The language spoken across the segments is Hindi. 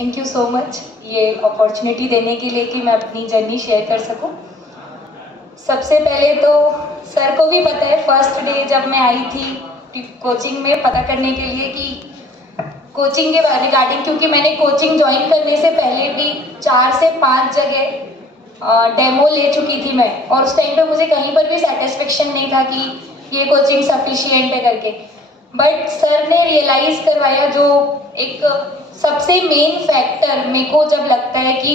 थैंक यू सो मच ये अपॉर्चुनिटी देने के लिए कि मैं अपनी जर्नी शेयर कर सकूं। सबसे पहले तो सर को भी पता है, फर्स्ट डे जब मैं आई थी कोचिंग में पता करने के लिए कि कोचिंग के रिगार्डिंग, क्योंकि मैंने कोचिंग ज्वाइन करने से पहले भी 4 से 5 जगह डेमो ले चुकी थी मैं, और उस टाइम पे मुझे कहीं पर भी सेटिस्फेक्शन नहीं था कि ये कोचिंग सफिशिएंट है करके। बट सर ने रियलाइज़ करवाया, जो एक सबसे मेन फैक्टर मेरे को जब लगता है कि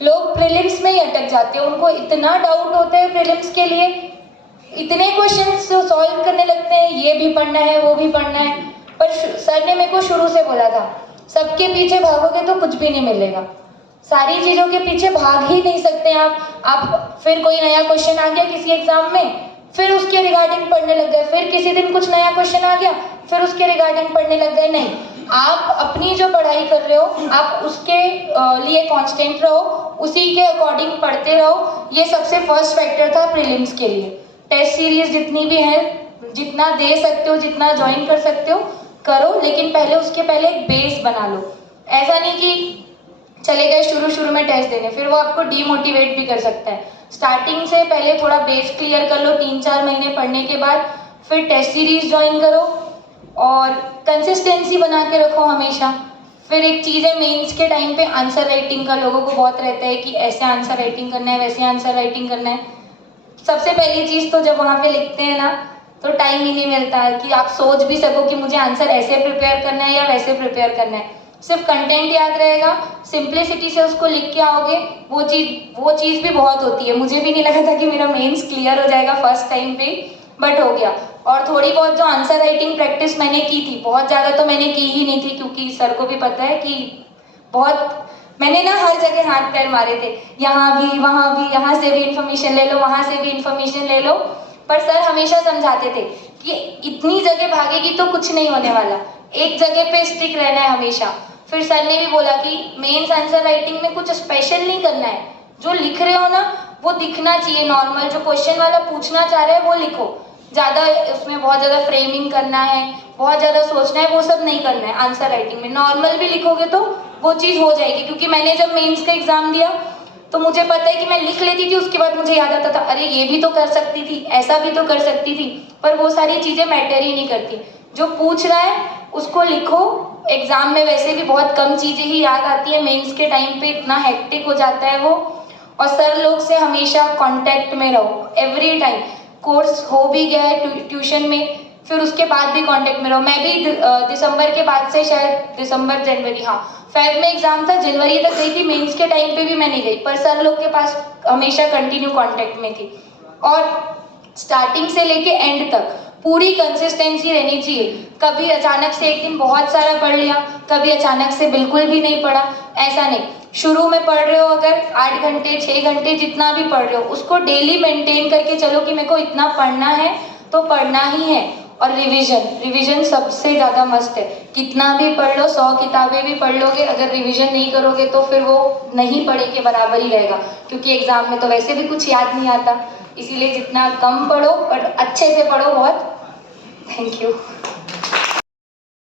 लोग प्रीलिम्स में ही अटक जाते हैं, उनको इतना डाउट होता है प्रीलिम्स के लिए, इतने क्वेश्चंस सॉल्व करने लगते हैं, ये भी पढ़ना है वो भी पढ़ना है। पर सर ने मेरे को शुरू से बोला था, सबके पीछे भागोगे तो कुछ भी नहीं मिलेगा, सारी चीज़ों के पीछे भाग ही नहीं सकते आप फिर कोई नया क्वेश्चन आ गया किसी एग्जाम में, फिर उसके रिगार्डिंग पढ़ने लग गए, फिर किसी दिन कुछ नया क्वेश्चन आ गया, फिर उसके रिगार्डिंग पढ़ने लग गए। नहीं, आप अपनी जो पढ़ाई कर रहे हो आप उसके लिए कांस्टेंट रहो, उसी के अकॉर्डिंग पढ़ते रहो। ये सबसे फर्स्ट फैक्टर था प्रीलिम्स के लिए। टेस्ट सीरीज जितनी भी है, जितना दे सकते हो, जितना ज्वाइन कर सकते हो करो, लेकिन पहले उसके पहले एक बेस बना लो। ऐसा नहीं कि चले गए शुरू में टेस्ट देने, फिर वो आपको डीमोटिवेट भी कर सकता है। स्टार्टिंग से पहले थोड़ा बेस क्लियर कर लो, 3-4 महीने पढ़ने के बाद फिर टेस्ट सीरीज ज्वाइन करो और कंसिस्टेंसी बना के रखो हमेशा। फिर एक चीज़ है, मेंस के टाइम पे आंसर राइटिंग का लोगों को बहुत रहता है कि ऐसे आंसर राइटिंग करना है, वैसे आंसर राइटिंग करना है। सबसे पहली चीज़ तो जब वहाँ पे लिखते हैं ना, तो टाइम ही नहीं मिलता है कि आप सोच भी सको कि मुझे आंसर ऐसे प्रिपेयर करना है या वैसे प्रिपेयर करना है। सिर्फ कंटेंट याद रहेगा, सिंप्लिसिटी से उसको लिख के आओगे, वो चीज़ भी बहुत होती है। मुझे भी नहीं लगा था कि मेरा मेंस क्लियर हो जाएगा फर्स्ट टाइम पे, बट हो गया। और थोड़ी बहुत जो आंसर राइटिंग प्रैक्टिस मैंने की थी, बहुत ज़्यादा तो मैंने की ही नहीं थी, क्योंकि सर को भी पता है कि बहुत मैंने ना हर जगह हाथ पैर मारे थे, यहाँ भी वहाँ भी, यहाँ से भी इंफॉर्मेशन ले लो, वहाँ से भी इंफॉर्मेशन ले लो। पर सर हमेशा समझाते थे कि इतनी जगह भागेगी तो कुछ नहीं होने वाला, एक जगह पे स्टिक रहना है हमेशा। फिर सर ने भी बोला कि मेंस आंसर राइटिंग में कुछ स्पेशल नहीं करना है, जो लिख रहे हो ना वो दिखना चाहिए नॉर्मल, जो क्वेश्चन वाला पूछना चाह रहे हैं वो लिखो। ज़्यादा उसमें बहुत ज़्यादा फ्रेमिंग करना है, बहुत ज़्यादा सोचना है, वो सब नहीं करना है। आंसर राइटिंग में नॉर्मल भी लिखोगे तो वो चीज़ हो जाएगी। क्योंकि मैंने जब मेंस का एग्ज़ाम दिया तो मुझे पता है कि मैं लिख लेती थी, उसके बाद मुझे याद आता था अरे ये भी तो कर सकती थी, ऐसा भी तो कर सकती थी। पर वो सारी चीज़ें मैटर ही नहीं करती, जो पूछ रहा है उसको लिखो। एग्ज़ाम में वैसे भी बहुत कम चीज़ें ही याद आती है, मेंस के टाइम पे इतना हेक्टिक हो जाता है वो। और सर लोग से हमेशा कांटेक्ट में रहो एवरी टाइम। कोर्स हो भी गया है ट्यूशन में, फिर उसके बाद भी कांटेक्ट में रहो। मैं भी दिसंबर के बाद से, शायद दिसंबर जनवरी, हाँ फेब में एग्जाम था, जनवरी तक गई थी। मेंस के टाइम पे भी मैं नहीं गई, पर सर लोग के पास हमेशा कंटिन्यू कांटेक्ट में थी। और स्टार्टिंग से लेके एंड तक पूरी कंसिस्टेंसी रहनी चाहिए। कभी अचानक से एक दिन बहुत सारा पढ़ लिया, कभी अचानक से बिल्कुल भी नहीं पढ़ा, ऐसा नहीं। शुरू में पढ़ रहे हो अगर 8 घंटे 6 घंटे जितना भी पढ़ रहे हो, उसको डेली मेंटेन करके चलो कि मेरे को इतना पढ़ना है तो पढ़ना ही है। और रिवीजन सबसे ज़्यादा मस्त है। कितना भी पढ़ लो, 100 किताबें भी पढ़ लोगे, अगर रिवीजन नहीं करोगे तो फिर वो नहीं पढ़े के बराबर ही रहेगा। क्योंकि एग्जाम में तो वैसे भी कुछ याद नहीं आता, इसीलिए जितना कम पढ़ो बट अच्छे से पढ़ो बहुत। Thank you.